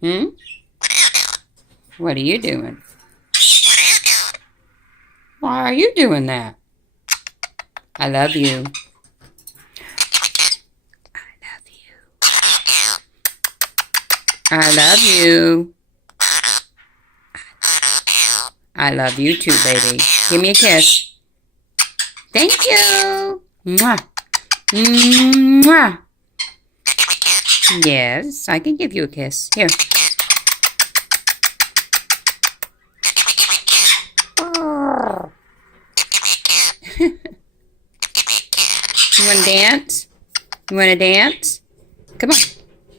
Hmm? What are you doing? Why are you doing that? I love you. I love you. I love you too, baby. Give me a kiss. Thank you. Mwah. Mwah. Yes, I can give you a kiss. Here. You want to dance? You want to dance? Come on.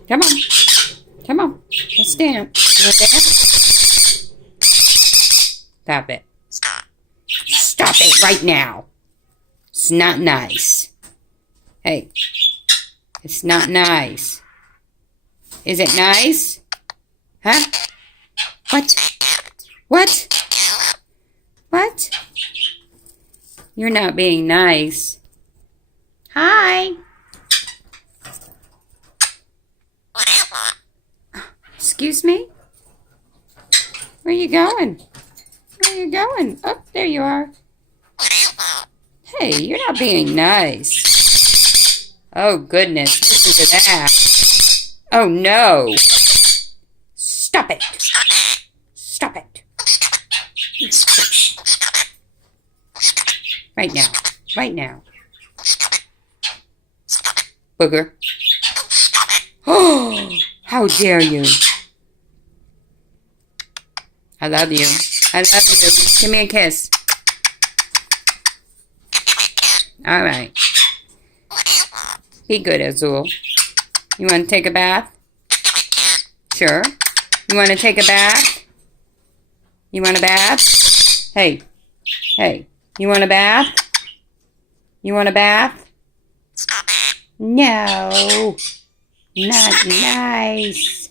Come on. Come on. Let's dance. You want to dance? Stop it. Stop it right now. It's not nice. Hey. It's not nice. Is it nice? Huh? What? What? What? You're not being nice. Hi. Excuse me? Where are you going? Where are you going? Oh, there you are. Hey, you're not being nice. Oh, goodness. Listen to that. Oh, no. Stop it. Stop it. Right now. Right now. Booger. Oh, how dare you. I love you. I love you. Give me a kiss. All right. Be good, Azul. You want to take a bath? Sure. You want to take a bath? You want a bath? Hey. Hey. You want a bath? You want a bath? No. Not nice.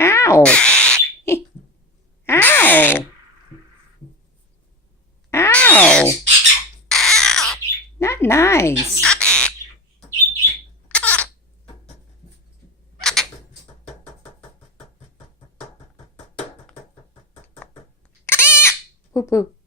Ow. Ow. Ow. Not nice. Poo poo.